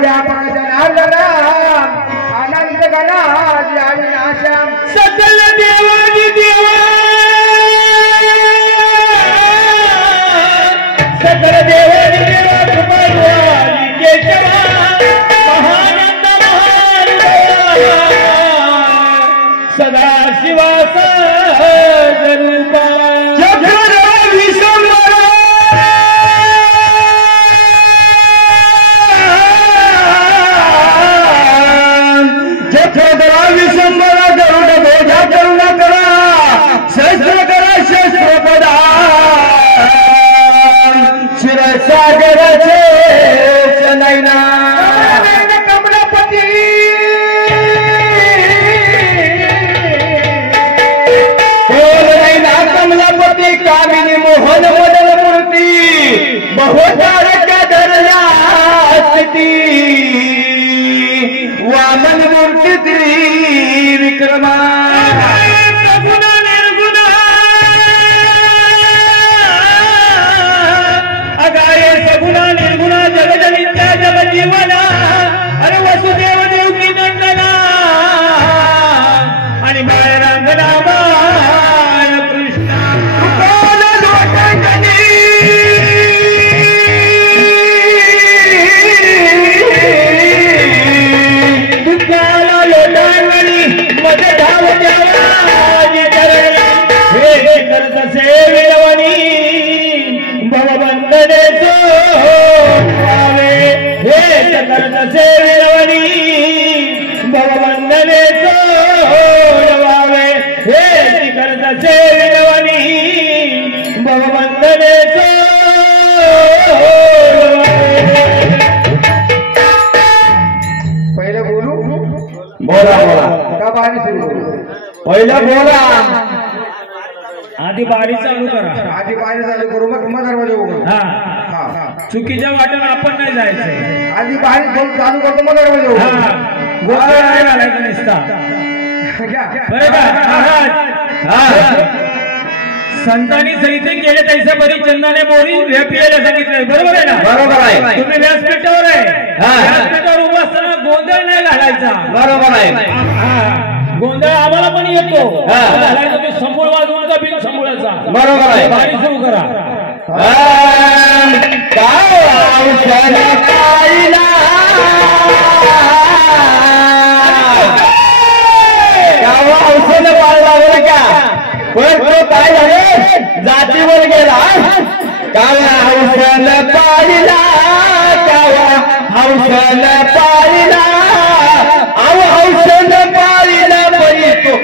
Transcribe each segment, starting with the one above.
व्यापक जनार्दन अनंत गणाजी अविनाशा सकल देवानी देवा सकल देवानी देवा कुमारवाली केशवा महानंद सदा शिवाचा रूपा कमलापती कमलापती कामिनी मोहन मदन मूर्ती बहुतारच्या धरल्या स्थिती वामन मूर्ती विक्रमा जीवना अरे वसुदेव देवकी नंदना आणि बाळरांगणा बाळ कृष्णा दुःखाला लोटांगणी मध्ये धाव द्यावाजी हे करत सेविरवणी भवबंधने करत सेविरवणी भवबंधने सोडवावे हे करत सेविरवणी भवबंधने पहिले बोलू बोला बोला का बारी सुरू पहिला बोला आधी बारी चालू करा आधी बारी चालू करू मग दरवाजा उघडू हा चुकीच्या वाटेला आपण नाही जायचं आधी बाहेर चालू करतो मग दरवाजा उघडू गोंधळ नाही घालायचा नुसता बरं का महाराज संतांनी सहिते केले तैसे बरी चंदाने बोरी पियाला सांगितलंय बरोबर आहे ना बरोबर आहे तुम्ही व्यासपीठावर आहे व्यासपीठावर उभा असताना गोंधळ नाही घालायचा बरोबर आहे गोंधळ आम्हाला पण येतो तुम्ही संपूळ वाजवण्याचा बिल संपूळाचा बरोबर आहे बारी सुरू करा औषध पाळला बरं का पण तो काय झाले जातीवर गेला कावा औषध पाळला कावा औषध पाळला औषध पाळला बरी तो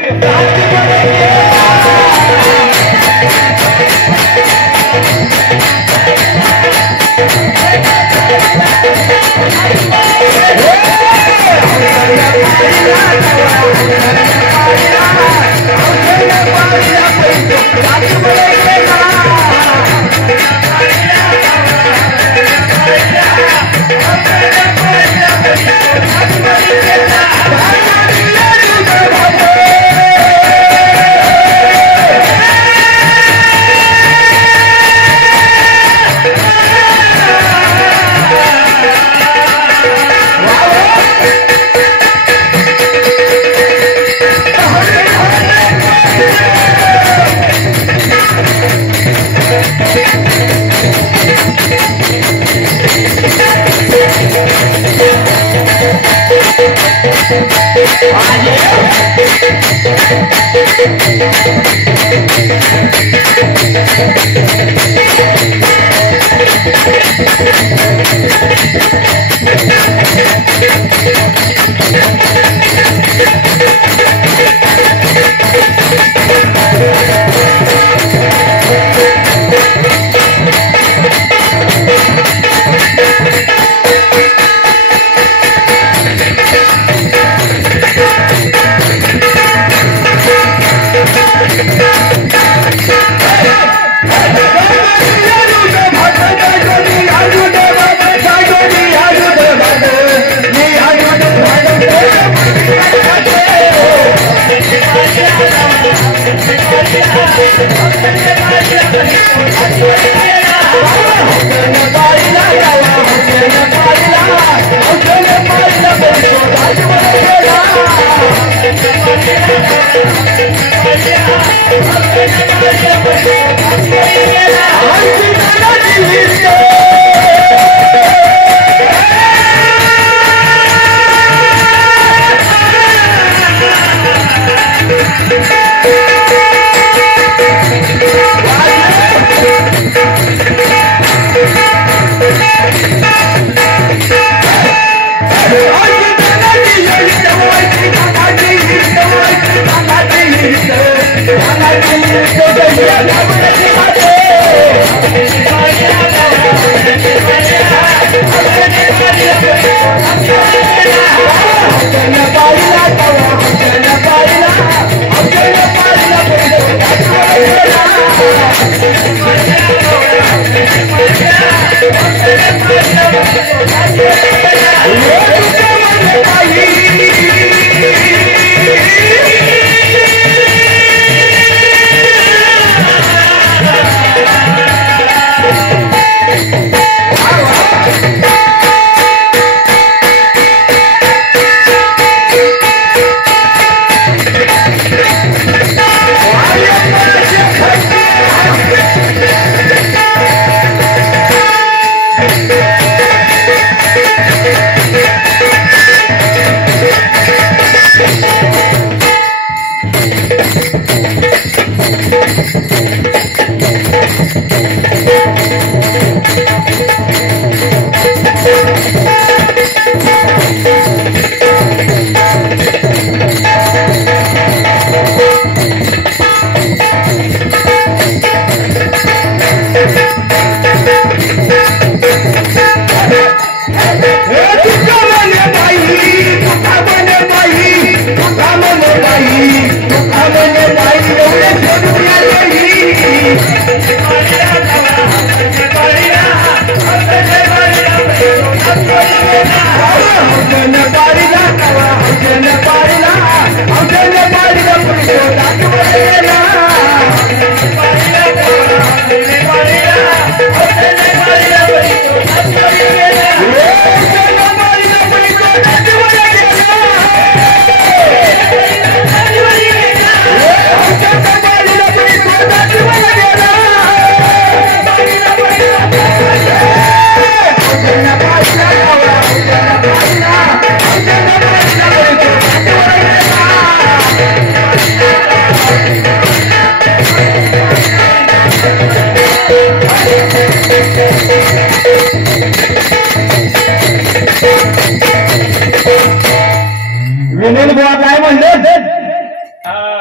विनील बुवा काय म्हणले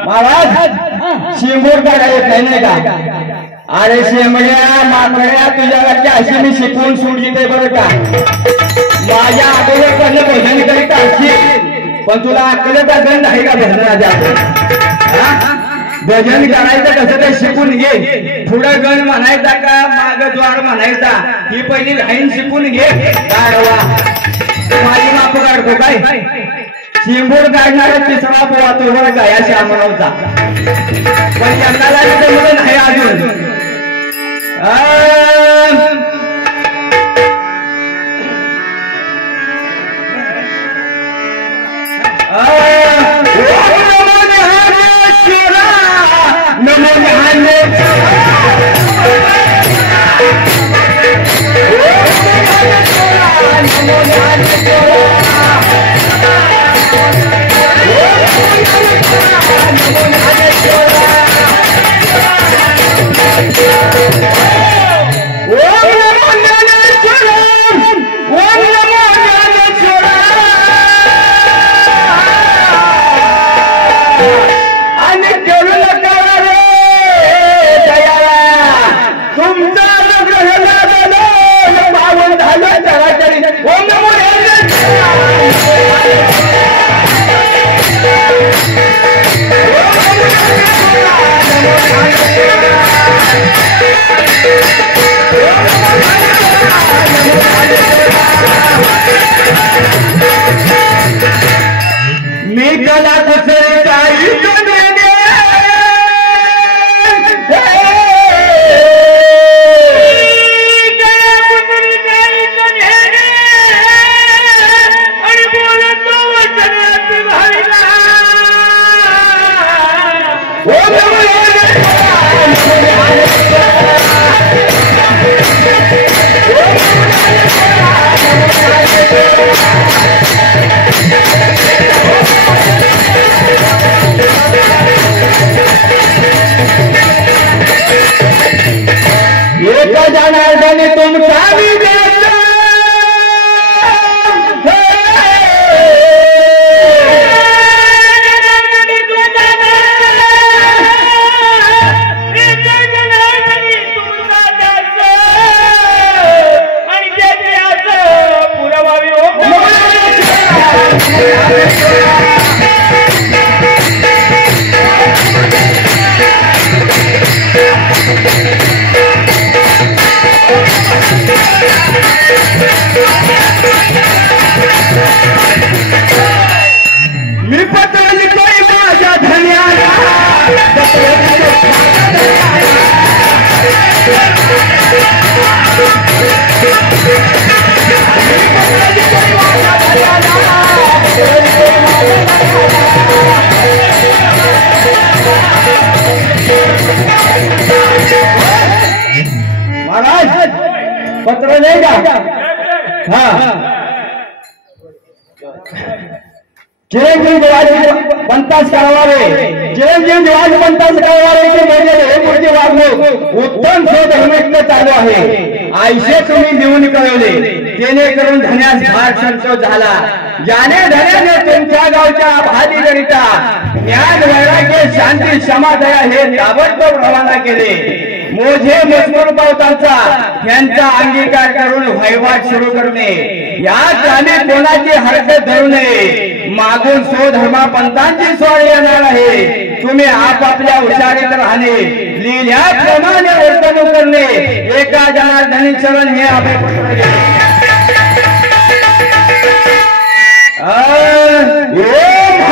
महाराज शिंबूर काढायला नाही का? अरे शेमड्या माकड्या तुझ्याकडची अशी मी शिकवून सोडली ते बरं का? माझ्या अगोदरकडनं भजन करीत असशील पण तुला अक्कल भजन नाही का भजनाच्या? भजन करायचं कसं ते शिकून घे. पुढं गण म्हणायचा का माग द्वार म्हणायचा ही पहिली लाईन शिकून घे. काय माझी माप काढतो काय? शिंबूर काढणारा तिसरा पोवा तो बरं का या श्यामरावचा. पण त्यांना जायचं मुलं नाही अजून. Thank you. मी पत्र लिहितोय माझ्या धन्याला महाराज पत्र नाही का हा चिरंजीव देवाचे पंतास करावावे चिरंजीव देवाचे पंतास करावावे की म्हणजे हे मूर्ती वागणूक उत्तम स्वधर्मिकने चालू आहे आयशे तुम्ही देऊन कळवले जेणेकरून धन्यास भार संतोष झाला ज्याने धन्याने तुमच्या गावच्या भाजीकरिता ज्ञान वैराग्य शांती क्षमादया हे ताबडतोब रवाना केले मोझे मजकूर पावतांचा यांचा अंगीकार करून वहिवाट सुरू करणे यात आम्ही कोणाची हरकत धरू नये मागून स्वधर्मा पंतांची सोड येणार आहे तुम्ही आपापल्या हुशारीत राहणे लिहिल्याप्रमाणे वर्तणूक करणे एका जनार्दनी चरण हे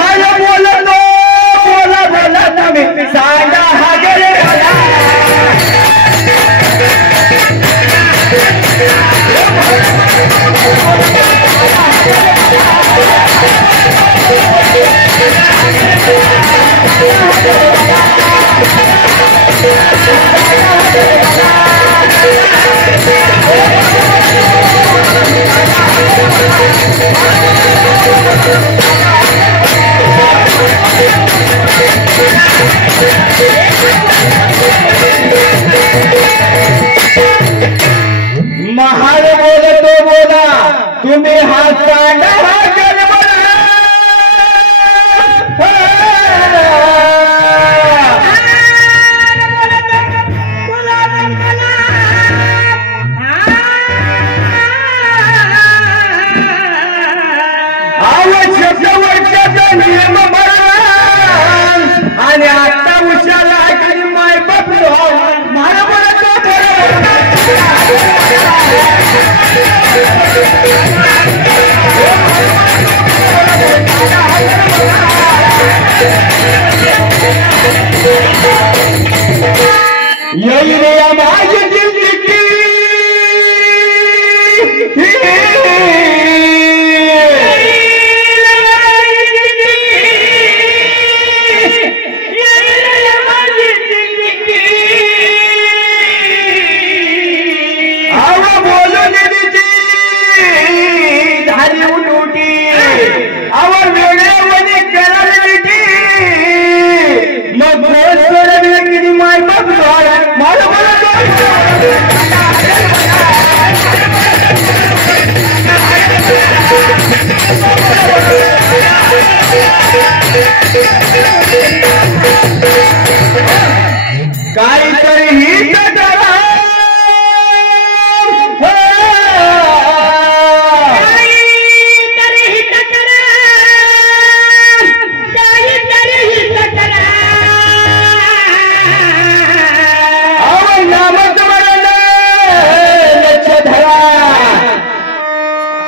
बोलतो बोला बोला तुम्ही सांगा हा गेले महार बोलतो बोला तुम्ही हा सांगा हा नियम आणि आता उशाला ऐकली माय बाप मला बोलतो येईल या माझी जिंदगी काहीतरी हित करा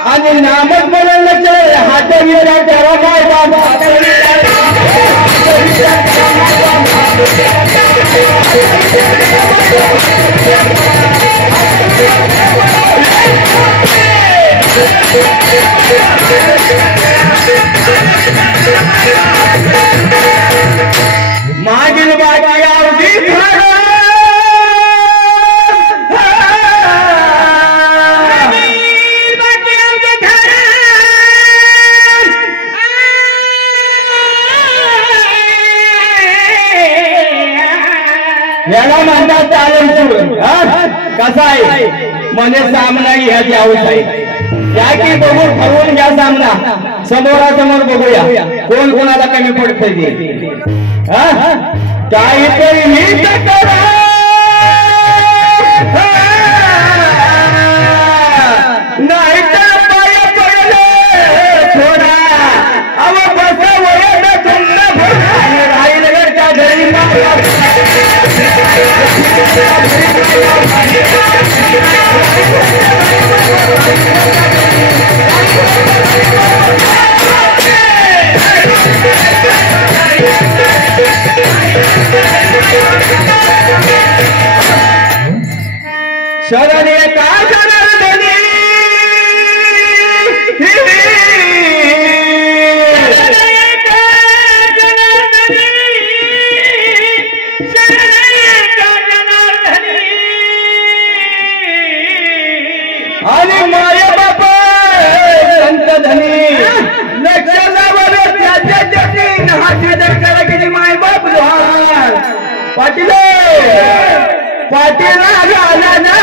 आणि नामस्मरण हात गेला करा काय बाबा मागील बाकी अवधी याला म्हणतात तालमसूर कसा आहे मने सामना घ्यायची आवड आहे या की बघून ठरवून घ्या सामना समोरासमोर बघूया कोण कोणाला कमी पडतंय काहीतरी नीट करा नाही तर पाय पडले थोडा शरणे का जनार्दनी आणि माया बाप संत धनी लक्षावर त्याच्या जमीन हाती दर्शना केली माय बाप लोहार पाटील पाटील आला ना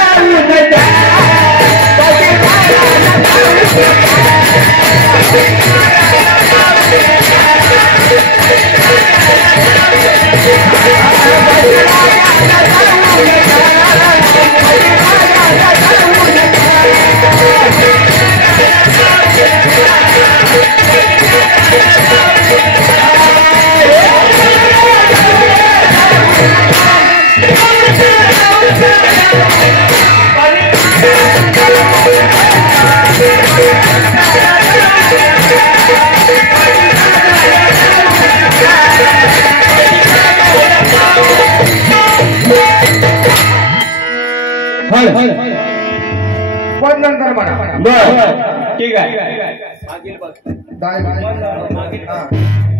पण नंतर म्हणा बर ठीक आहे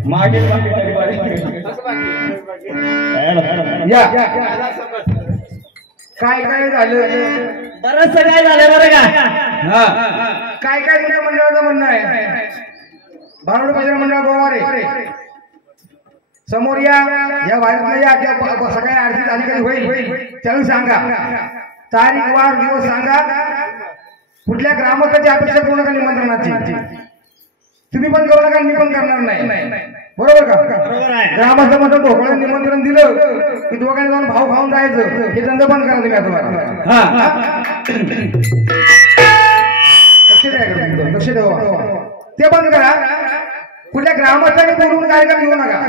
मागील या काय काय झालं बरंच काय झालं बरं का काय काय तुझ्या मंडळाचं म्हणणं आहे भारुड भजन मंडळ गोवारे समोर या वारीतल्या या सकाळी आरती झाली कधी होईल त्याला सांगा तारीख वार दिवस सांगा कुठल्या ग्रामस्थाची अपेक्षा करू नका निमंत्रणाची तुम्ही पण करू नका मी पण करणार नाही बरोबर का ग्रामस्थ म्हणून ढोकळा निमंत्रण दिलं की दोघांनी जाऊन भाव खाऊन जायचं हे धंदा बंद करा तुम्ही लक्ष द्या ते बंद करा कुठल्या ग्रामस्थाने बोलून कार्यक्रम घेऊ नका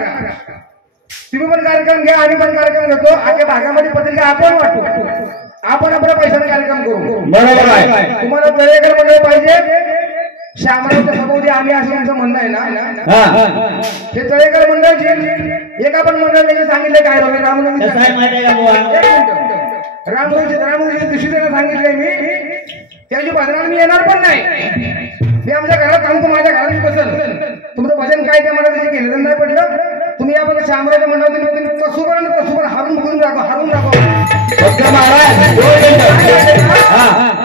तुम्ही पण कार्यक्रम घ्या आम्ही पण कार्यक्रम घेतो आजच्या भागामध्ये पत्रिका आपण वाटतो आपण आपल्या पैशाने कार्यक्रम करू बरोबर आहे तुम्हाला तळेकर मंडळ पाहिजे श्यामरावच्या सभोवती आम्ही असं आमचं म्हणणं आहे ना हे तळेकर मंडळ एका पण मंडळाने सांगितलं काय रामनवमीच्या दिवशी त्यांना सांगितलंय मी त्याची भजनाला मी येणार पण नाही मी आमच्या घरात आणतो माझ्या घरात बसल तुमचं भजन काय ते मला त्याचे केलं नाही पडलं तुम्ही याबद्दल श्यामरावच्या मंडळात तसूबर हारून बघून दाखवा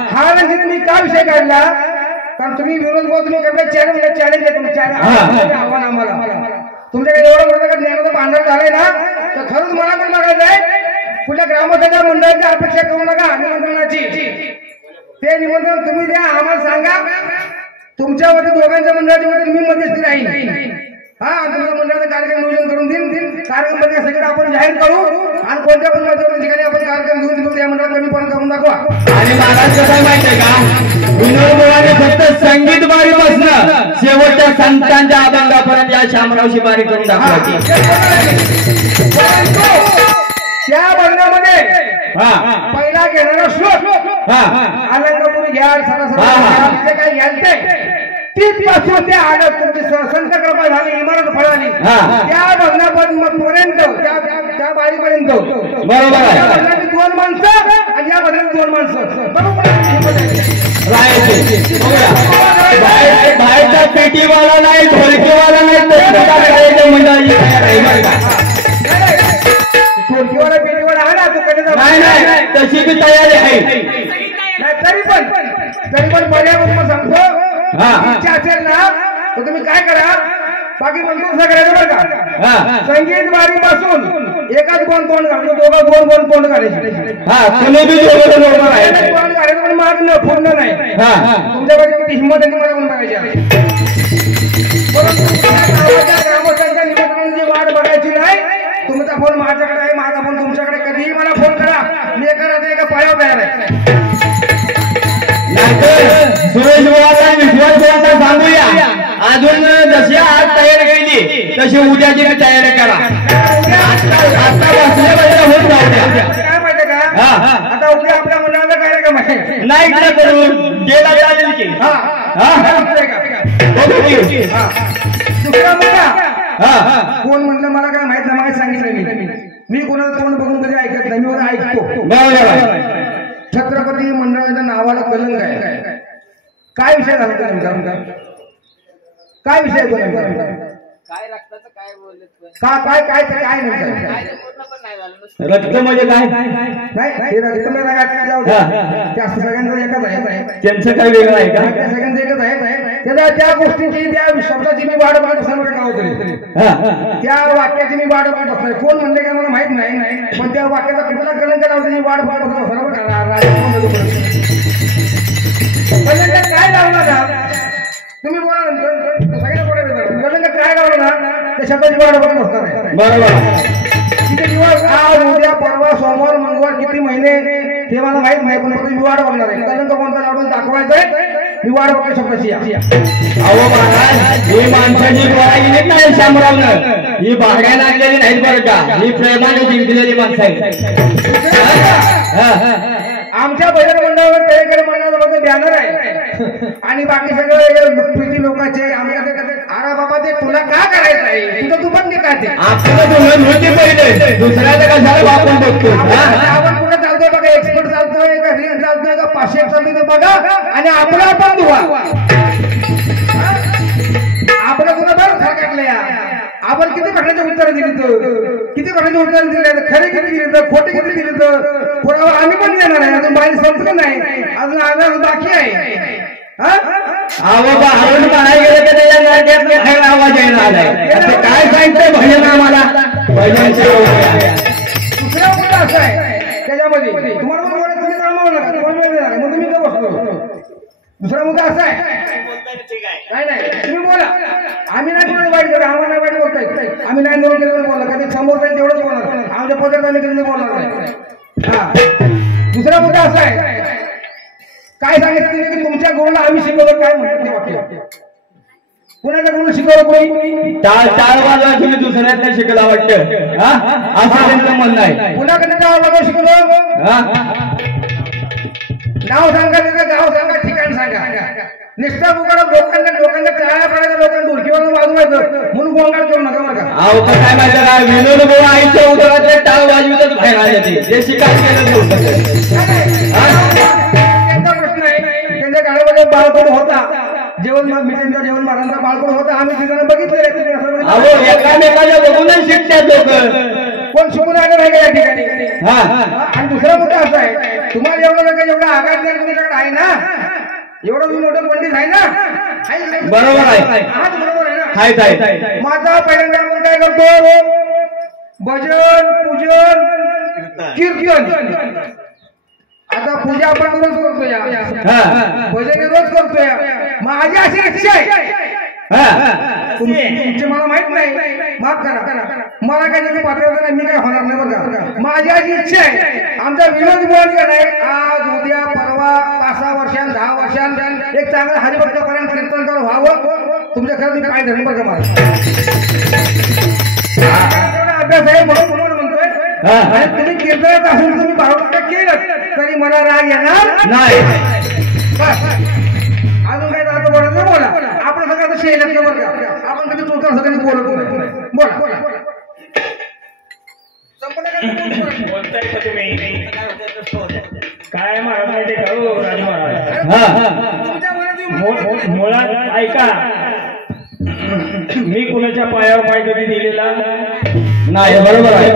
हा म्हणजे मी का विषय काढला कारण तुम्ही विरोध तुम्ही करता चॅलेंज आहे तुमचं आव्हान आम्हाला तुमच्याकडे एवढं मोठं का ज्ञानाचं भांडार झालंय ना तर खरंच मला पण बघायचं आहे कुठल्या ग्रामस्थांच्या मंडळाची अपेक्षा करू नका निमंत्रणाची ते निमंत्रण तुम्ही द्या आम्हाला सांगा तुमच्यावरती दोघांच्या मंडळाच्या मध्ये मी मध्यस्थी राहील तुमच्या मंडळाचा कार्यक्रम नियोजन करून देईल कार्यक्रम मध्ये सगळे आपण जाहीर करू आणि कोणत्या पण ठिकाणी आपण कार्यक्रम घेऊन देतो त्या मंडळात कमी पण करून दाखवा आणि महाराज कसं माहितीये का विनोद मुळाने फक्त संगीत बारी बसणं शेवटच्या संतांच्या अभंगापर्यंत या शामरावशी बारी करून दाखवायची त्या बंगामध्ये पहिला घेणारा श्लोक अलंकापुरी घ्या सगळं काय घ्यायचंय तिथपासून त्या आडत तुमची संत कृपा झाली इमारत फळाली त्या बंगल्यापर्यंत त्या बारीपर्यंत बरोबर दोन माणसं आणि या बंगल्यात दोन माणसं बाहेरचा पेटीवाला नाही ढोलकीवाला नाही ढोलकीवाला पेटीवाला आहे ना तू कधी तशी बी तयारी आहे तरी पण पर्याय सांगतो इच्छा असेल ना तर तुम्ही काय करा बाकी मंत्र करायचं बरं का संगीत बारी पासून एकाच कोण तोंड घालतो दोघं दोन तोंड घालायचे तोंड घालायचं पण मागणं पूर्ण नाही तुमच्याकडे हिंमत आहे मला कोण बघायची ग्रामस्थांच्या निमंत्रणाची वाट बघायची नाही तुमचा फोन माझ्याकडे आहे माझा फोन तुमच्याकडे कधीही मला फोन करा मी एका पायावर तयार आहे सुरेश विश्वास सांगूया अजून जशी आज तयारी केली तशी उद्याची तयारी करा आता बसल्या होत जाऊ द्या काय माहिती का आता उद्या आपल्या मंडळाचा कार्यक्रम आहे, नाही इकडे करून गेला चालेल की. दुसरा मुद्दा कोण म्हणलं मला काय माहित नाही, मला सांगितलं मी कोणाचं तोंड बघून कधी ऐकत नाही, मी बघा ऐकतो. छत्रपती मंडळाच्या नावाला कलंक आहे. काय विषय झाला काय विषय काय रक्ताचं काय बोलत काय काय काय नाही पूर्ण पण नाही झालं नुसतं रक्त म्हणजे काय? नाही रक्त जास्त सगळ्यांचं एकच आहे, त्यांचं काय वेगळं आहे का? त्या सगळ्यांचं एकच आहे. त्याच्या त्या गोष्टीची त्या शब्दाची मी वाढ पाहत असल्यामुळे काय होतं, त्या वाक्याची मी वाढ पाहत असणार. कोण म्हणले का मला माहित नाही, पण त्या वाक्याचा कुठला कलंक लावतो मी वाढ पाहत काय लावला तुम्ही बोला सगळ्यांना बोला कलंक काय लावला ना त्या शब्दाची वाढ पाहत असणार आहे. बरोबर. किती दिवस आज उद्या परवा सोमवार मंगळवार किती महिने ते मला माहित नाही, पण मी वाढ बघणार आहे. कलंक कोणता लावून दाखवायचंय मी वाढ बघतो शब्दाची. अहो महाराज ही माणसाची बोलायची नाही शामरावनं, ही भाड्या लागलेली नाहीत बरं का, ही प्रेमाने जिंकलेली माणसं आहेत. आमच्या बहिण मंडळावर तळेकर मंडळाचं बॅनर आहे आणि बाकी सगळे लोकांचे आम्ही अरे बाबा ते तुला का करायचं आहे, तुझं तू पण काय ते आपलं नव्हते पहिले दुसऱ्याचं कशाला आपण बघतो. आपण कुठं चालतोय बघा, एक्सपर्ट चालतोय का रील चालतोय का 500 चालतोय बघा आणि आपला पण धुवा. आपलं तुला बरं खरकटलं या. आपण किती प्रश्नाचे उत्तर दिली, किती प्रश्नाचे उत्तर दिले, खरे किती दिले, खोटे किती दिले, कोणावर आम्ही पण देणार आहे. अजून बाहेर संपलं नाही, अजून आजार बाकी आहे. हरून म्हणाय गेलं की त्याच्या नाट्यातले बाहेर आवाज येणार काय सांगतंय भजन आम्हाला. दुसरा मुद्दा असा आहे त्याच्यामध्ये तुम्हाला पण बोलायचं तुम्ही कामावं नका, कोण वेळ मग तुम्ही का बसलो. दुसरा मुद्दा असा आहे काय नाही तुम्ही बोला, आम्ही नाही कोणी वाईट करू, आम्हाला नाही वाईट बोलताय, आम्ही नाही दोन केलं बोलला कधी समोर जाईल तेवढंच बोलणार, आमच्या पदार्थ आम्ही कधी बोलणार नाही. दुसरा मुद्दा असा आहे काय सांगितलं की तुमच्या गुरुला आम्ही शिकवलं काय म्हणत वाक्य, कुणाच्या गुरु शिकवलं कोणी टाळ वाजवा तुम्ही दुसऱ्यातल्या शिकला वाटतं असं त्यांचं म्हणणं आहे. कुणाकडे टाळ वाजवा शिकवलं, नाव सांगा, गाव सांगा, ठिकाण सांगा. निष्ठा बुकाला लोकांना टाळ्या पडायच्या, लोकांना डोरकीवर वाजवायचं म्हणून गोंगाट करू नका बघा. अहो काय माहिती का, विनोद भाऊ आईच्या उदरातले टाळ वाजवितच बाहेर आले ते शिकार केलं. त्यांचा प्रश्न आहे, त्यांच्या गाड्यामध्ये बाळकोड होता, जेवण मिठांचा जेवण महाराजांचा बाळकोड होता, आम्ही तिथे बघितलेले. अहो एकामेकाच्या बघूनच शिकतात लोक, कोण शिकून आलं नाही का या ठिकाणी. आणि दुसरा मुद्दा असा आहे, तुम्हाला एवढं आघात नाही तुमच्याकडे आहे ना, एवढं तुम्ही मोठं पंडित आहे ना, बरोबर आहे, हाच बरोबर आहे ना. माझा पहिल्यांदा आपण काय करतो, भजन पूजन कीर्तन. आता पूजा आपण रोज करतोय, भजन रोज करतोय. माझी अशी इच्छा आहे, तुमची मला माहित नाही, माफ करा, मला काय त्याची पात्रता नाही, मी काय होणार नाही बघा. माझी अशी इच्छा आहे, आमचा विनोद बोलायचा नाही, आज उद्या परवा 5-6 वर्षांत 10 वर्षांत एक चांगलं हरिभक्तपर्यंत कीर्तनकार व्हावं. तुमच्या खरं काय धर्म बघा मला अभ्यास आहे म्हणून म्हणतोय. आणि तुम्ही कीर्तनात असून तुम्ही 12% केलं तरी मला राग येणार नाही. अजून काय जातं बोलायचं बोला, आपण सगळं शेल बघा, आपण कधी चोथा सगळ्यांनी बोलत नाही. बोला बोलताय का तुम्ही काय महाराज माहिती का राजू महाराज, मुळात ऐका, मी कुणाच्या पायावर पाय कधी दिलेला नाही. बरोबर आहे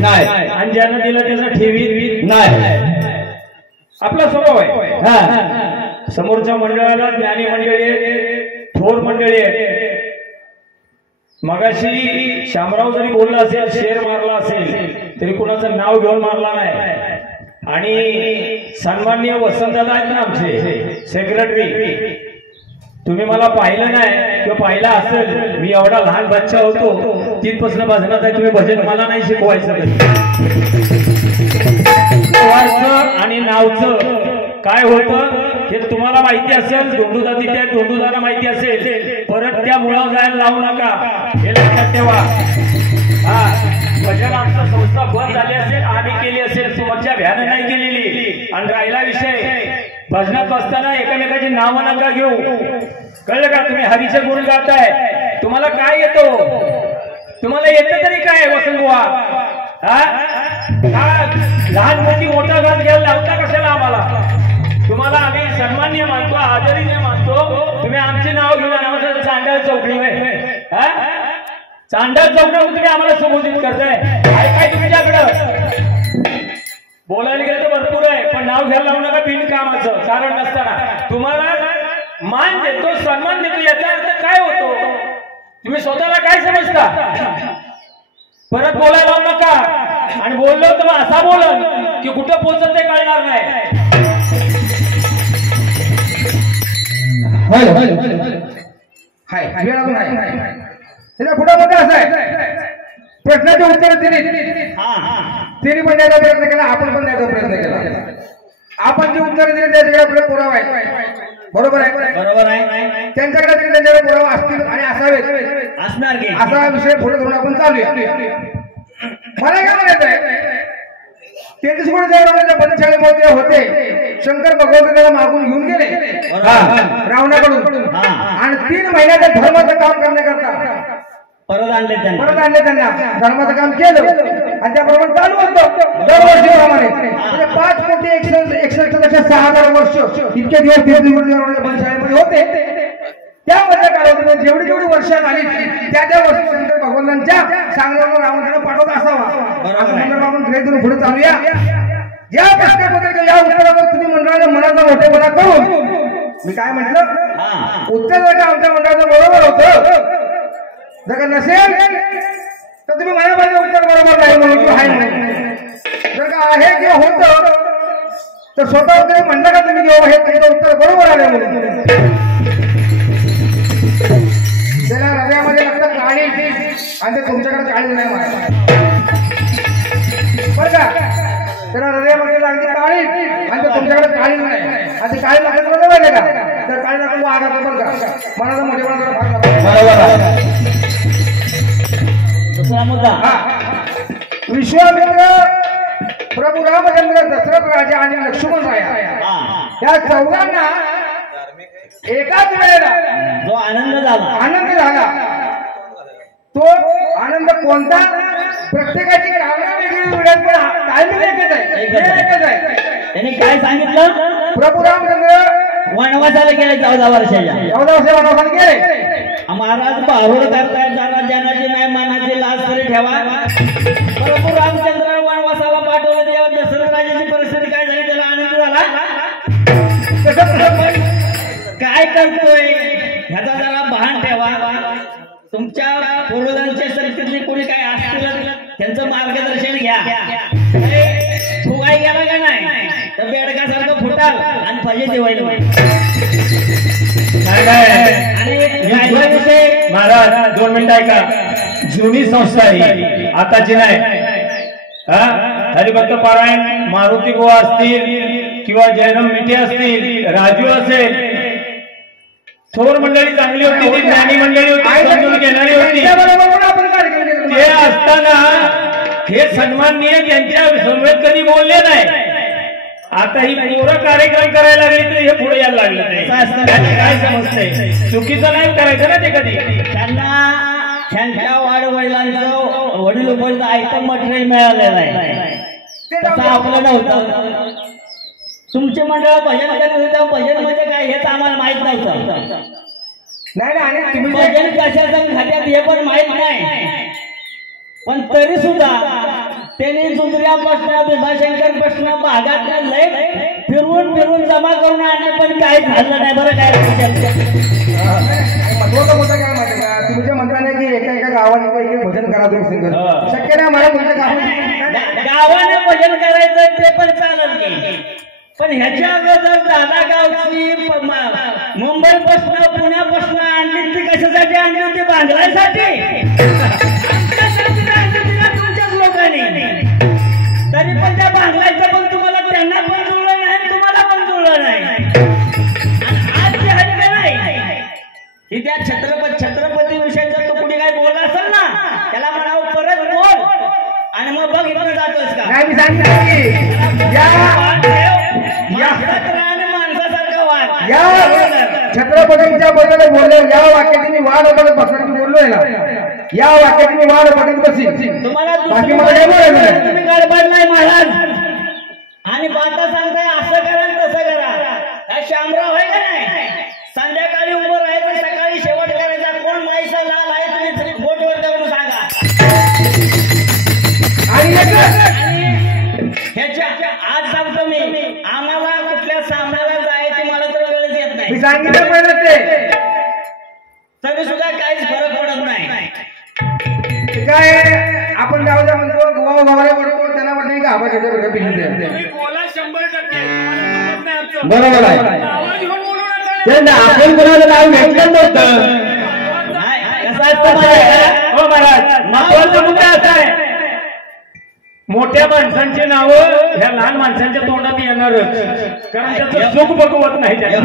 नाही, आणि ज्यानं दिलं त्याचा ठेवी नाही, आपला स्वभाव आहे. समोरच्या मंडळाला ज्ञानी मंडळी आहेत, थोर मंडळी आहेत. मगाशी शामराव जरी बोलला असेल, शेर मारला असेल, तरी कुणाचं नाव घेऊन मारला नाही. आणि सन्माननीय वसंतदादा आहेत ना आमचे सेक्रेटरी, तुम्ही मला पाहिलं नाही किंवा पाहिलं असेल, मी एवढा लहान बच्चा होतो तिथपासून भजनात आहे, तुम्ही भजन मला नाही शिकवायचं. आणि नावचं काय होतं हे तुम्हाला माहिती असेल, धोंडूदा तिथे धोंडूदाला माहिती असेल. परत त्या मुळावर जायला लावू नका, हे लक्षात ठेवा. भजन आमचा संस्था बंद झाली असेल, आम्ही केली असेल, तुमच्या भ्यानं नाही केलेली. आणि राहिला विषय, भजनात बसताना एकमेकाची नावं नका घेऊ, कळलं का? तुम्ही हरीचे गुण गाताय, तुम्हाला काय येतो? तुम्हाला येतं तरी काय वसंत बुवा? लहान मोठी मोठा घात घ्यायला लावता कशाला आम्हाला? तुम्हाला आम्ही सन्मान्य मानतो, आदरीने मानतो, तुम्ही आमचे नाव घेऊन आम्हाला चांडाळ चौकडी चांडाळ चौकडं तुम्ही आम्हाला संबोधित करताय. काय तुमच्याकडं बोलायला गेलं तर भरपूर आहे, पण नाव घ्यायला लावू नका बिनकामाचं, कारण नसताना. तुम्हाला मान देतो, सन्मान देतो, याचा अर्थ काय होतो? तुम्ही स्वतःला काय समजता? परत बोलायला लावू नका. आणि बोललो तर असा बोलन की कुठं पोचत ते कळणार नाही. हाय वेळा पण आहे. त्याच्या पुढामध्ये असं आहे, प्रश्नाचे उत्तर तिने पण द्यायचा प्रयत्न केला, आपण पण द्यायचा प्रयत्न केला. आपण जे उत्तर दिले त्याच्याकडे आपले पुरावा आहे, बरोबर आहे? बरोबर आहे. त्यांच्याकडे त्यांच्याकडे पुरावा असतील आणि असावेत, असणार की असा विषय पुढे धरून आपण चालूया. मला काय म्हणायचं आहे, 33 कोटी देवरावच्या बंदशाळेमध्ये होते, शंकर भगवंत त्याला मागून घेऊन गेले रावणाकडून, आणि 3 महिन्याच्या धर्माचं काम करण्याकरता परत आणले त्यांना धर्माचं काम केलं, आणि त्याप्रमाणे चालू होतं दरवर्षीप्रमाणे. म्हणजे 5 कोटी 61,06,000 वर्ष इतके दिवस 33 कोटी देवरावच्या बंदशाळेमध्ये होते. त्यामध्ये कालावधीमध्ये जेवढी जेवढी वर्ष झाली त्या वर्षी शंकर भगवंतांच्या सांगण्यावर रावण त्यांना पाठवत असावा. आपण ग्रहित पुढे चालूया. या प्रश्नाबद्दल या उत्तरावर तुम्ही मंडळाच्या मनाचा मोठेपणा करून, मी काय म्हटलं, उत्तर जर का आमच्या मंडळाचं बरोबर होतं, जर का नसेल तर तुम्ही मला पाहिजे उत्तर बरोबर नाही म्हणून किंवा आहे म्हणून. जर का आहे किंवा होतं तर स्वतः तरी म्हणता का तुम्ही किंवा हे तुमचं उत्तर बरोबर आले म्हणून. त्याला हृदयामध्ये लागतं काळी, आणि ते तुमच्याकडे काळी नाही म्हणायचं बरं का? त्याला हृदयामध्ये लागते काळी, आणि ते तुमच्याकडे काळी नाही, आणि ते काळी लागत बरोबर माहिती का? तर काळी लागतो आघात बरं का? मनाचा मोठेपणा विश्वामित्र, प्रभू रामचंद्र, दशरथ राजा आणि लक्ष्मण राया या चौघांना एकाच वेळेला जो आनंद झाला, तो आनंद कोणता? प्रत्येकाची कामं वेगळी मिळत, पण टायमिंग एकच आहे. त्यांनी काय सांगितलं? प्रभू रामचंद्र वनवासाला गेले 14 वर्षाच्या. 14 वर्ष वनवासाला गेले. महाराज बाहुड करताय, जरा जनाची नाही मानाची लाज तरी ठेवा. प्रभू रामचंद्र वनवासाला पाठवलं, तेव्हा दशरथ राजाची परिस्थिती काय झाली? त्याला आनंद झाला. काय करतोय ह्याचा जरा भान ठेवा. तुमच्या पूर्वजांच्या संस्कृती कोणी काय असतील त्यांचं मार्गदर्शन घ्या. फुगाई गेला का नाही तर बेडकासारखं फुटाल आणि फजे दिवायला. आणि महाराज 2 मिनिटं ऐका. जुनी संस्था आहे, आताची नाही. हरिभक्त पारायण मारुती बुवा असतील किंवा जयराम मिठे असतील, राजू असेल, थोर मंडळी चांगली होती, ती ज्ञानी मंडळी होती, समजून घेणारी होती. ते असताना हे सन्माननीय त्यांच्या समवेत कधी बोलले नाही. आता ही पोरं कार्यक्रम करायला लागली तर हे पुढे यायला लागलं नाही. काय समजतंय? चुकीचं नाही करायचं ना ते कधी. त्यांच्या वडिलांचं वडील उपलब्ध आयटम मटेरियल मिळालेलं नाही, तसं आपलं नव्हतं. तुमचे मंडळ भजन करत होते, भजन म्हणजे काय हेच आम्हाला माहित नव्हतं. नाही, भजन कशाचं खात्यात हे पण माहित नाही. पण तरी सुद्धा त्यांनी सुंदर्यापासून भीमाशंकरपासून भागात लय फिरवून जमा करून आणले, पण काही झालं नाही. बरं काय महत्वाचं काय माहिती का? तुमच्या मंत्राने की एका गावाने एक भजन करा, तुम्ही शक्य नाही मला तुमच्या गावाने भजन करायचं ते पण चालत नाही. पण ह्याच्या अगोदर दादा गावची मुंबईपासून पुण्यापासून आणली ती कशासाठी आणली होती? बांगलासाठी. तुमच्याच लोकांनी. तरी पण त्या बांगलाचं पण तुम्हाला, त्यांना पण जुळलं नाही, तुम्हाला पण जुळलं नाही. आज जे आहे का नाही की त्या छत्रपती विषयीचा तो कुणी काय बोलला असेल ना, त्याला म्हणावं परत बोल. आणि मग बघ इकडे जातोस का? नाही मी सांगितलं की या माणसासारखा वाद या छत्रपतींच्या बद्दल बोलले, या वाक्याची मी वाढ बघत बसणार बोललोय ना, या वाक्याची मी वाढ बघत बसीन. तुम्हाला बाकी मला काय बोलायचं नाही. तुम्ही गडबड नाही महाराज आणि बाता सांगताय असं करा आणि तसं करा. काय शामराव आहे का नाही? संध्याकाळी उभं राहायचं, सकाळी शेवट करायचा. कोण माईचा लाल आहे तुम्ही बोटवर जाऊन सांगा. आणि ह्याच्या आज सांगतो मी, आम्हाला कुठल्या सामन्याला जायची मला तर वेळच येत मी नाही. सांगितलं पहिलं ते तरी सुद्धा काहीच फरक पडत नाही. काय आपण गावला म्हणतो गोवा गावाला बरोबर त्यांना वाटतं का आवाज येतो बरं पिढी बोला 100% बरोबर आहे. आवाज घेऊन बोलू नका. त्यांना आपण कोणाचं नाव घेतलं नव्हतं. कसं असतं महाराज? हो महाराज, महत्वाचा मुद्दा असा आहे, मोठ्या माणसांची नावं ह्या लहान माणसांच्या तोंडात येणारच, कारण त्याचं सुख बघवत नाही त्याच्यात.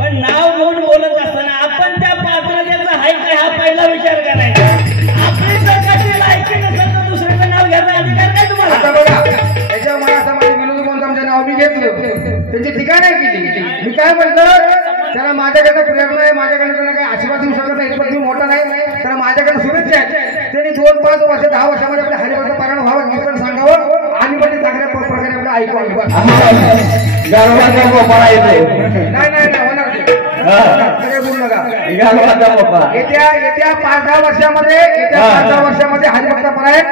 पण नाव घेऊन बोलत असताना आपण त्या पात्रतेचा आहे काय हा पहिला विचार करायचा. आपली प्रकारची लायकी नसेल तर दुसऱ्याचं नाव घ्यायचा अधिकार काय आता तुम्हाला? बघा त्याच्यावर मला असं माझे विनोद म्हणून आमच्या नाव मी घेतलं, त्यांची ठिकाण आहे किती. मी काय म्हणलं, त्याला माझ्याकडे प्रेरणा आहे, माझ्याकडे त्याला काही आशीर्वाद देऊ शकत नाही, पण मी मोठा नाही, त्याला माझ्याकडे शुभेच्छा आहेत. त्यांनी 2-5 वर्ष 10 वर्षामध्ये आपल्या हरिभक्त पारायण व्हावं, मी पण सांगावं, आम्ही पण चांगल्या प्रकारे आपलं ऐकू आम्ही पण. गाढवाचा मोपळा येतो. नाही नाही नाही होणार ते. सगळे बोलू नका. गाढवाचा मोपळा. येत्या 5-10 वर्षामध्ये हरिभक्त पारायण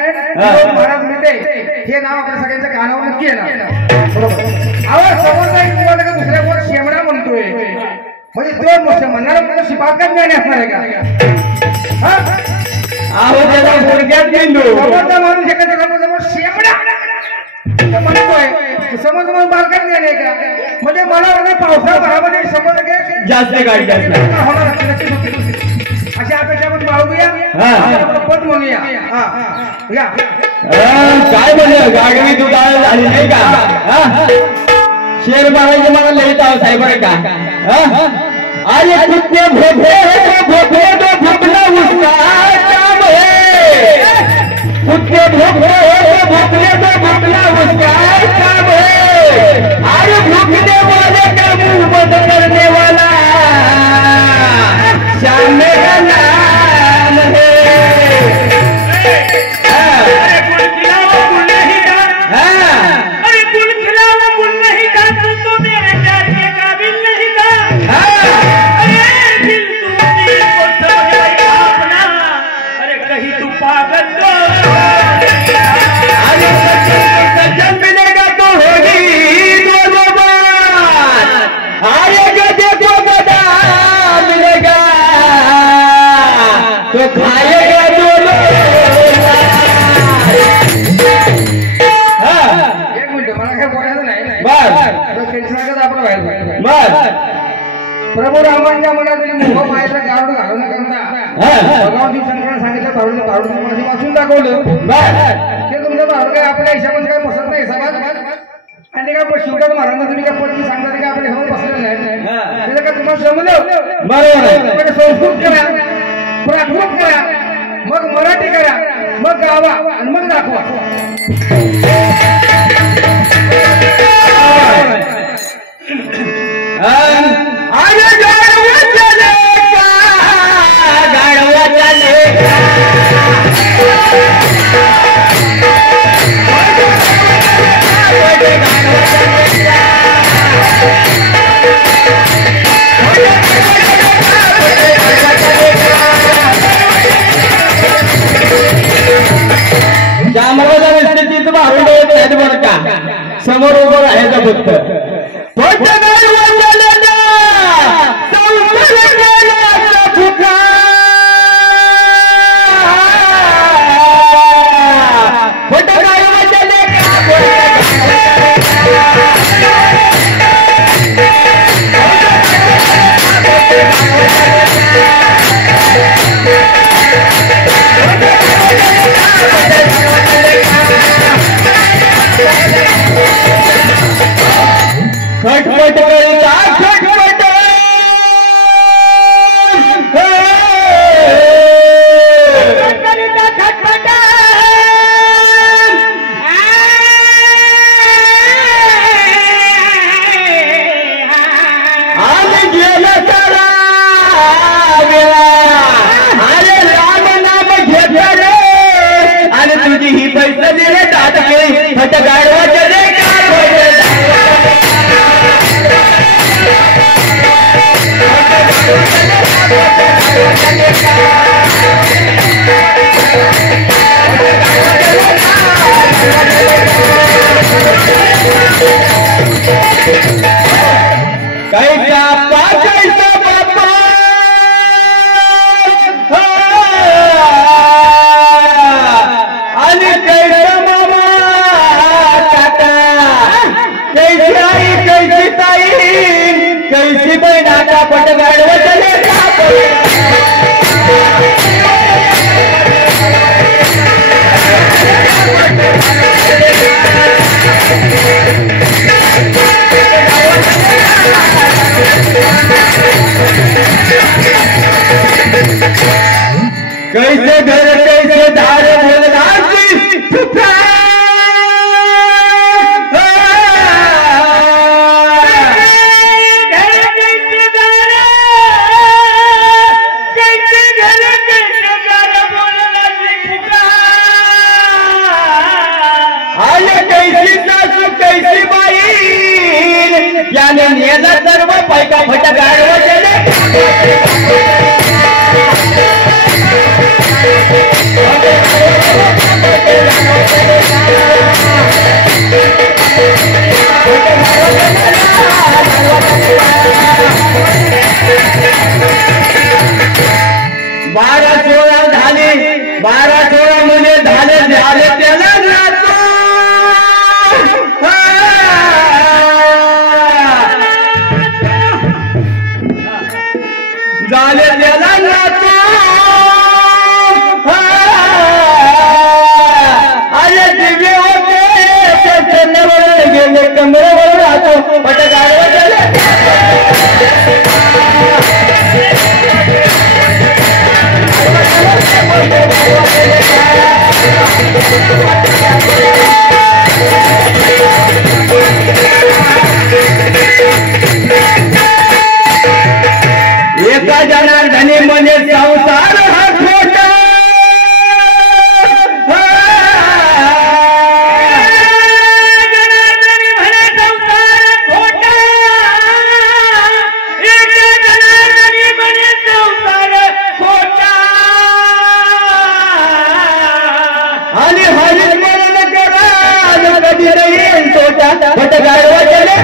महाराज मिळते हे नाव आपल्या सगळ्यांच्या कानावर नक्की येणार. बरोबर. अहो समोरचा एक मुलगा का दुसऱ्या वर शेमडा म्हणतोय, म्हणजे तो म्हणणारा मला शिपाका ज्ञानी असणार आहे का? आहो त्याला गुडघ्यात गेलो. समोरचा माणूस एखाद्या समोर शेमडा म्हणतोय, समोर म्हणून बालकात ज्ञानी आहे का? म्हणजे मला पावसाळ्यामध्ये 100% जास्त गाडी जास्त होणार नक्कीच होती. अशी अपेक्षा आपण बाळगूया, पद म्हणूया. या काय म्हणलं गाडवी दुधाळ झाली नाही का? शेर मारायचे मला लिहित आहो साहेब बरं का? अरे कुत्ते भोपळे भोपळे तो भोपला उसका काम है. कुत्ते भोपळे भोपळे तो भोपला उसका काम है. अरे भूखने वाले का मुंह बंद करने वाला श्याम मेरा नाम है. प्रभू रामांच्या मनातील मोह मायेचा गारुड घालवणं करता भगवान शंकराने सांगितलं भारूड वाचून दाखवलं. ते तुमचं भारूड काय आपल्या हिशोबाने काय बसत नाही समाज, आणि ते काय शिवराज महाराजांना तुम्ही काय पत्नी सांगता काय आपल्या हिशोबाने बसलेलं नाही. त्याचं काय तुम्हाला जमलं बरोबर. संस्कृत करा, प्राकृत करा, मग मराठी करा, मग गावा आणि मग दाखवा. समोर उभं राहायचं फक्त. कैसे घर कैसे धार बोलदासी चुपा याने नेला सर्व पैका फटा गाडवा चले बारा सोळा झाले 12-16 मुले झाले त्याला झाले त्याला नातो अरे दिव्य होते चंद्रवर गेले कमरेवर राहतो पट गाडवा चले एका जनार्दनी म्हणे संसार हा खोटा जनार्दनी म्हणे संसार खोटा एका जनार्दनी म्हणे संसार खोटा आणि हरी मरण करा कधी नाही तोटा बट गाडवा चले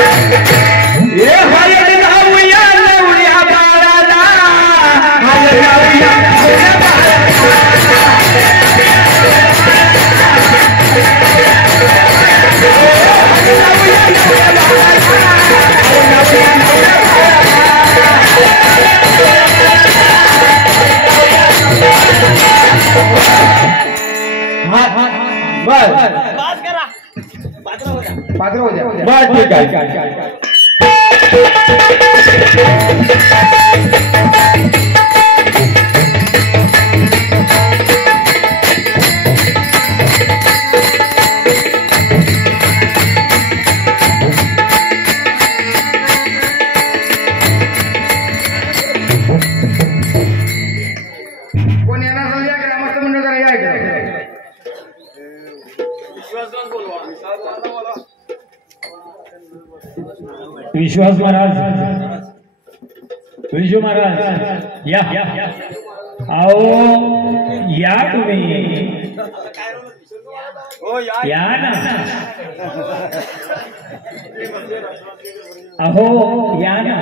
ये हरे नावया नवया बाळाला हरे नावया नवया पास करा पात्र हो जा बस ठीक आहे कोण येणार नाही या ग्रामस्थ मंडळ जरा या इकडे. विश्वास महाराज विजू महाराज या आओ या तुम्ही या ना अहो या ना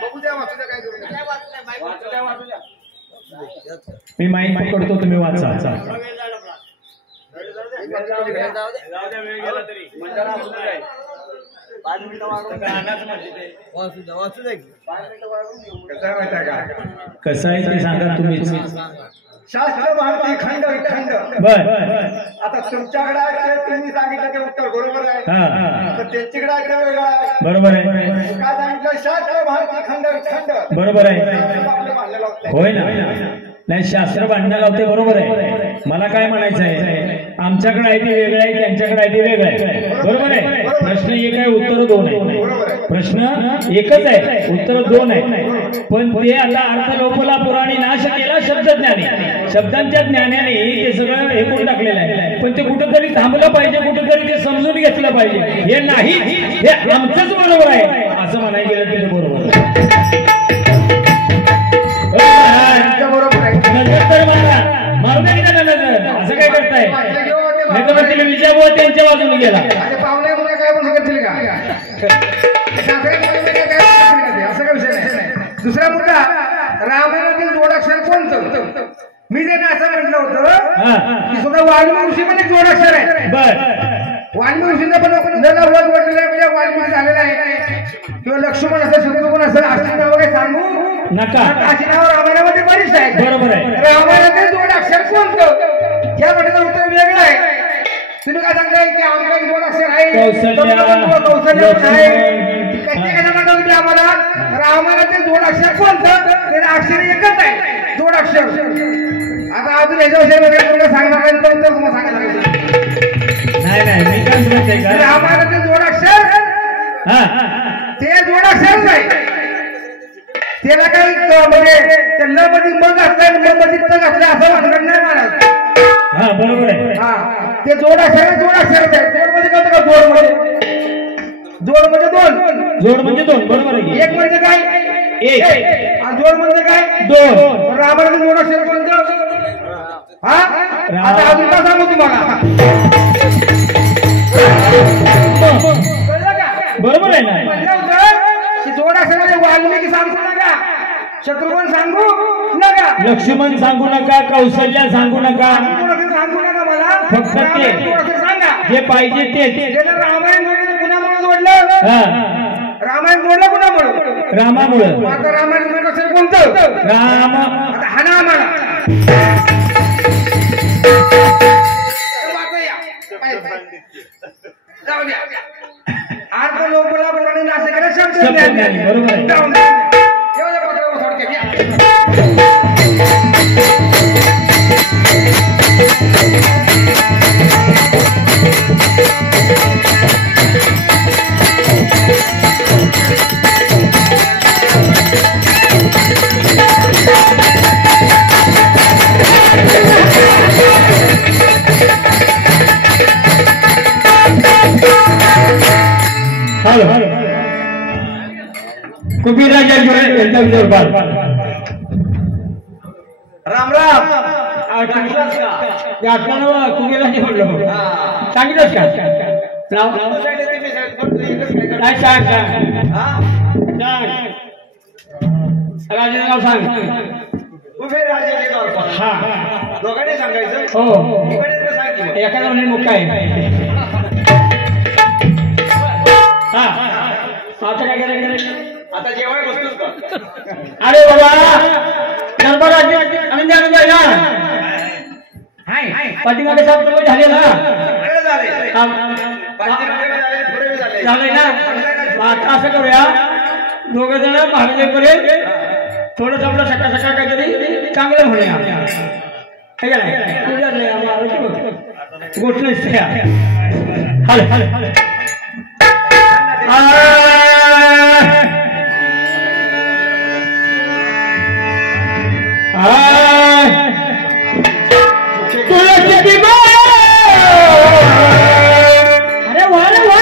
बघू द्या वाचू द्या काय करू द्या. मी माईक पकडतो तुम्ही वाचा कसं आहे ते सांगा तुम्हीच शास्त्र भारती खंड खंड बर आता तुमच्याकडे आहे ते तुम्ही सांगितलं ते उत्तर बरोबर आहे हा तर त्यांच्याकडे आहे ते वेगळं आहे. बरोबर आहे काय सांगितलं शास्त्र भारती खंड खंड बरोबर आहे आपलं मानलेलं होतं. होय ना नाही शास्त्र बांधण्याला होते बरोबर आहे मला काय म्हणायचं आहे आमच्याकडे आहे ते वेगळं आहे त्यांच्याकडे आहे ते वेगळं आहे बरोबर आहे प्रश्न एक आहे उत्तर दोन आहे प्रश्न एकच आहे उत्तर दोन आहे पण ते आता अर्थ लोपला पुराणी नाश केला शब्दज्ञाने शब्दांच्या ज्ञानाने ते सगळं हे करून टाकलेलं आहे पण ते कुठंतरी थांबलं पाहिजे कुठंतरी ते समजून घेतलं पाहिजे हे नाही हे आमचंच बरोबर आहे असं म्हणायला गेलं ते बरोबर नजर तर मारू दे की नजर असं काय करताय नाही तर म्हणतील विजयभाऊ त्यांच्या बाजूने गेला पाहुणे मुलं काय म्हणू शकतील का असं काय विषय नाही. दुसरा मुद्दा रामायणातील जोडाक्षर कोणतं मी जे असं म्हटलं होतं की सुद्धा वाल्मिकी ऋषी पण एक जोडाक्षर आहे. बर वाल्मिकी ऋषींना पण वाल्मिकी झालेला आहे किंवा लक्ष्मण नका अशी नाव रामायणामध्ये बरीच आहेत. बरोबर आहे. रामायणातील दोन अक्षर कोणतं? या प्रश्नाचं उत्तर वेगळं आहे. तुम्ही काय सांगताय की आमचा एक दोन अक्षर आहे, कौशल्य, कौशल्य पण आहे. लक्ष्मण. कसे कसं म्हणता तुम्ही आम्हाला? रामायणातील दोन अक्षर कोणतं? ते अक्षर एकच आहे, दोन अक्षर. आता अजून याच्याविषयी वगैरे तुम्हाला सांगणार नाही तर तुम्हाला सांगायला लागेल. नाही मी काय म्हणतोय का रामायणातील दोन अक्षर ते दोन अक्षरच आहे. त्याला काही म्हणजे त्यांना मध्ये मग असलं मग मध्ये तग असलं असं म्हणणार नाही महाराज. हा बरोबर आहे. हा ते जोड अक्षर आहे. जोड म्हणजे कळतं का? जोड म्हणजे दोन बरोबर आहे. एक म्हणजे काय? एक. आणि जोड म्हणजे काय? दोन. रामायणाचं जोड अक्षर कोणतं? हा आता अजून का सांगू तुम्हाला? कळलं का? बरोबर आहे ना. म्हणलं होतं की जोड अक्षर म्हणजे वाल्मिकी सांगू नका, शत्रुघ्न सांगू नका, लक्ष्मण सांगू नका, कौशल्य सांगू नका, सांगू नका मला. फक्त ते. रामायण जोड अक्षर सांगा. जे पाहिजे ते. त्याला रामायण जोडलं कुणामुळे जोडलं? रामायण जोडलं कुणामुळे? रामामुळे. आता रामायण जोड अक्षर कोणतं? राम. आता हा ना आम्हाला जाऊ द्या. अर्थ लोकला बोलणे नाशिकला शब्द ज्ञानी. बरोबर आहे. जाऊ द्या. येऊ द्या पत्रावर थोडक्यात या. हॅलो कुबीराजा जोडे राम राम. कुबीराजी म्हणलो सांगितलंच का? नाव काय सांग राजाचं नाव सांग. उभे राजे हा दोघांनी सांगायचं. हो एखादा म्हणे मुक्का आहे. हा आता काय करायचं? आता जेवाय बसतोस का? अरे बाबा दरबार आनंद आनंद आहे ना. पाठीमागे सात रुपये झाले ना. झाले ना. आता असं करूया दोघ जण महाराजांपर्यंत थोडंसं आपलं सकाळ सकाळ काहीतरी चांगलं म्हणूया. हे नाही तुझ्या गोष्ट नसते. हाल हाल अरे वा रे वा.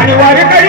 आणि वारकरी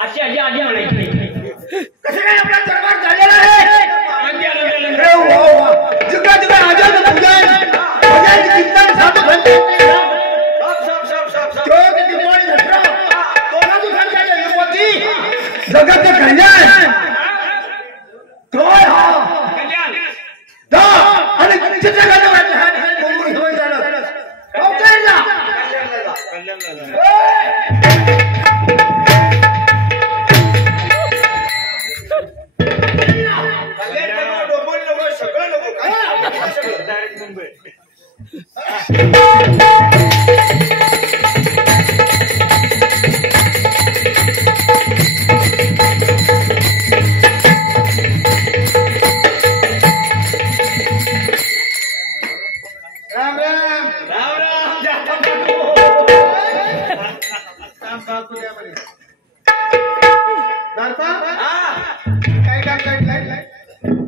अशी आजी आजी म्हणायची कसं काय आपला दरबार झालेला आहे जुगा जुगा आजाद भजन भजन कीर्तन साधू भजन जगत कल्याण काय हा आणि चित्रकला बोलून घेऊन जाणं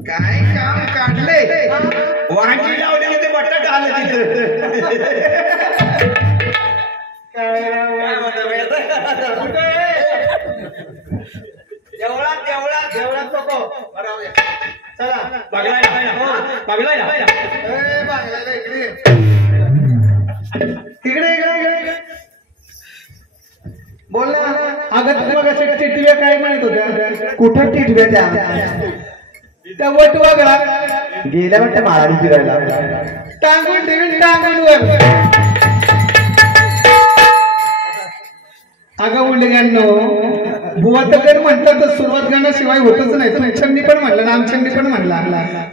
काय काम काढले वांगी लावलेले ते बटाटा आले देवळात नको चला बघलाय इकडे बोल ना. अगं तू मग अशा टिटव्या काय म्हणत होत्या? कुठं टिटव्या त्या वटवागळा गेल्या वाटतं माळारी फिरायला टांगून ठेवीन टांगूनवर. अगं उलग्यांनो बुवा तर म्हणतात तर सुरुवात करण्याशिवाय होतच नाही. तुमच्यांनी पण म्हणलं ना आमच्यांनी पण म्हणला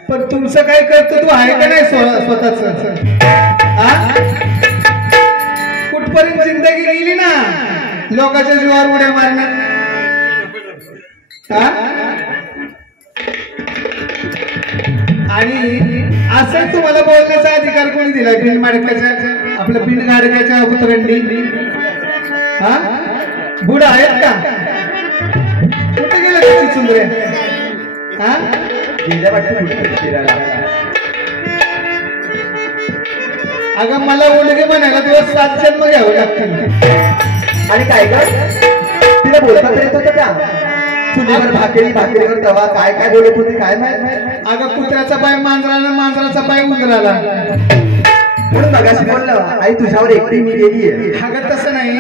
पण तुमचं काय कर्तृत्व आहे का नाही स्वतःच? कुठपर्यंत जिंदगी गेली ना लोकांच्या जीवावर उड्या मारण्यात. आणि असं तुम्हाला बोलण्याचा अधिकार कोणी दिला? बिन माडक्याच्या आपल्या बिन गाडक्याच्या पुतरंडी बुडा आहेत का? कुठे गेलं त्याची चुंदरे? गेल्या वाटतं फिरायला. अगं मला उलगे म्हणायला तुला 7 जन्म घ्यावं लागतील. आणि काय कर तिला बोलता येत होतं का? चुलीवर भाकरीवर तवा काय काय बोलत होती काय माहित. अगं कुत्र्याचा पाय मांजराला मांजराचा पाय उंदराला म्हणून मगाशी बोललं आई तुझ्यावर एकटी मी गेली. अगं तसं नाही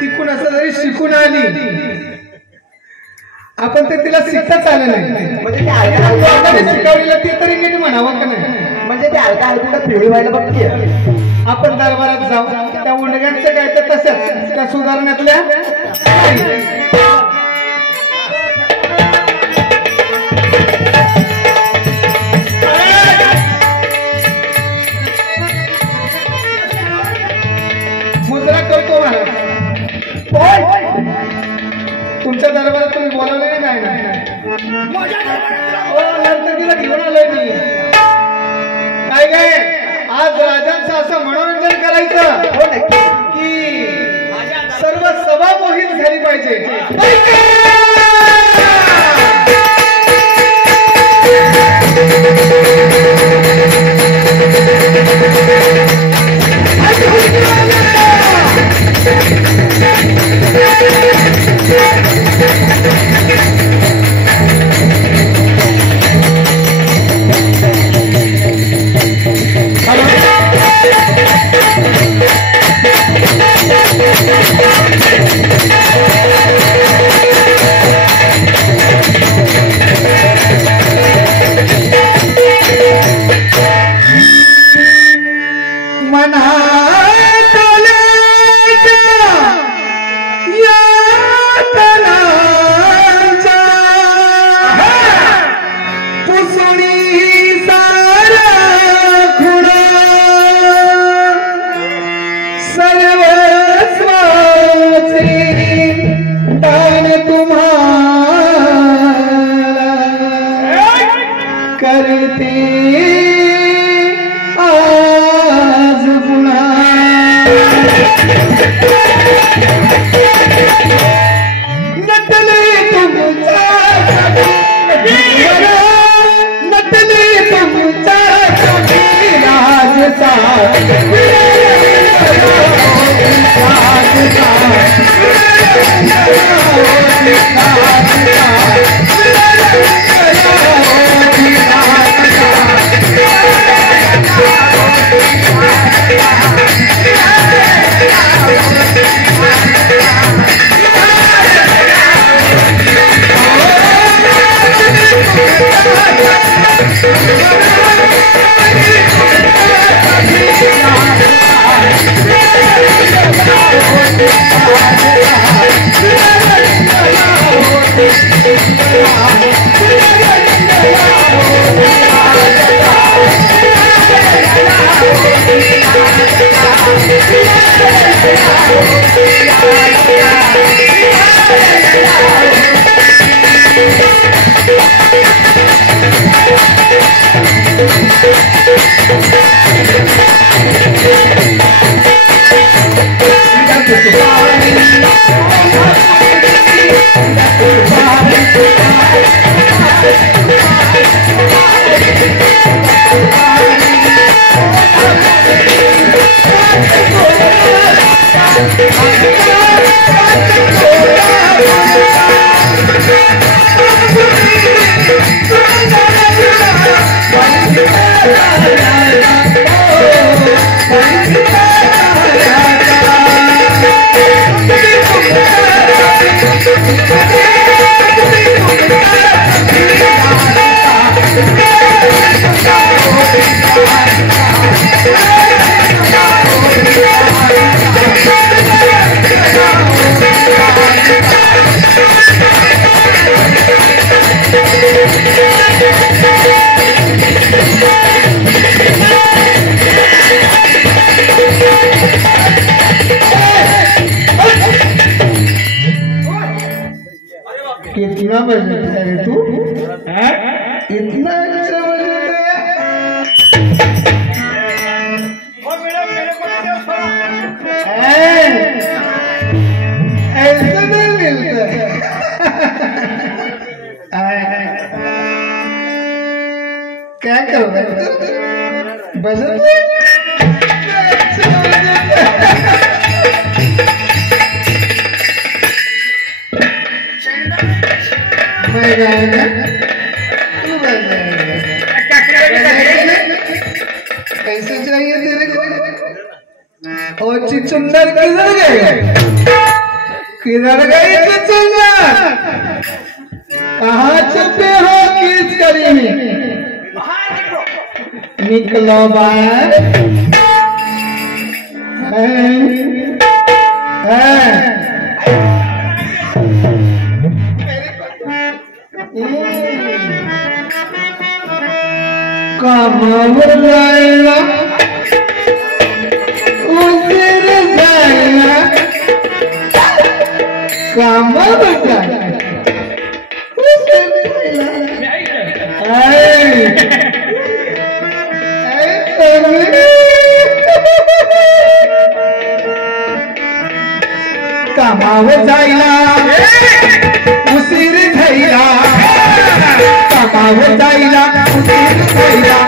ती कुणाचं जरी शिकून आली आपण ते तिला शिकताच आलं नाही म्हणजे शिकवलेलं ते तरी नीट म्हणावं का नाही. म्हणजे ते अलका अलकुंडा पिवळी व्हायला बघते. आपण दरबारात जाऊ त्या उंडग्यांचं काय तर तसंच त्या सुधारण्यातल्या मुद्रा करतो मला. तुमच्या दरबारात तुम्ही बोलवलं नाही नर्तकीला घेऊन आलोय मी. काय काय आज राजांचं असं मनोरंजन करायचं की सर्व सभा मोहीम झाली पाहिजे. कितना बजट है रे तू? इतना अच्छा बजट है? ऐसा नहीं मिलता क्या कर रहे बजट मैं गाऊंगा तू कैसे चाहिए तेरे को? और चिचुंदर किधर गए? किधर गई चिचुंदर? कहाँ छुपे हो किस गली में? निकलो बाहर। कमर लाएगा उधर जाएगा कमर जाएगा उधर कमाव जायला उशीर थैला कमाव जायला उशीर थैला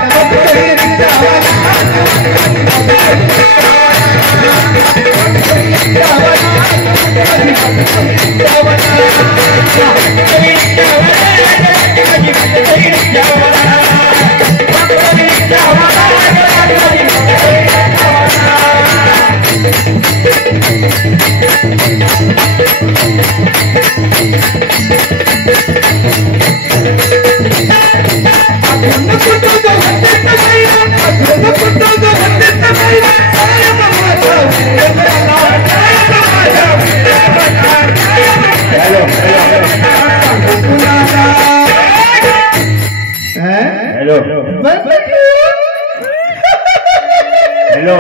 हेलो हेलो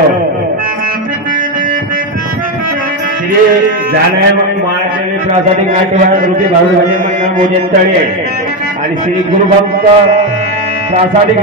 श्री जाने महाराष्ट्र प्रासादिक नाट्यवाडा रुपये 22 भजन मंडळ मोदींतळे आणि श्री गुरुभक्त प्रासादिक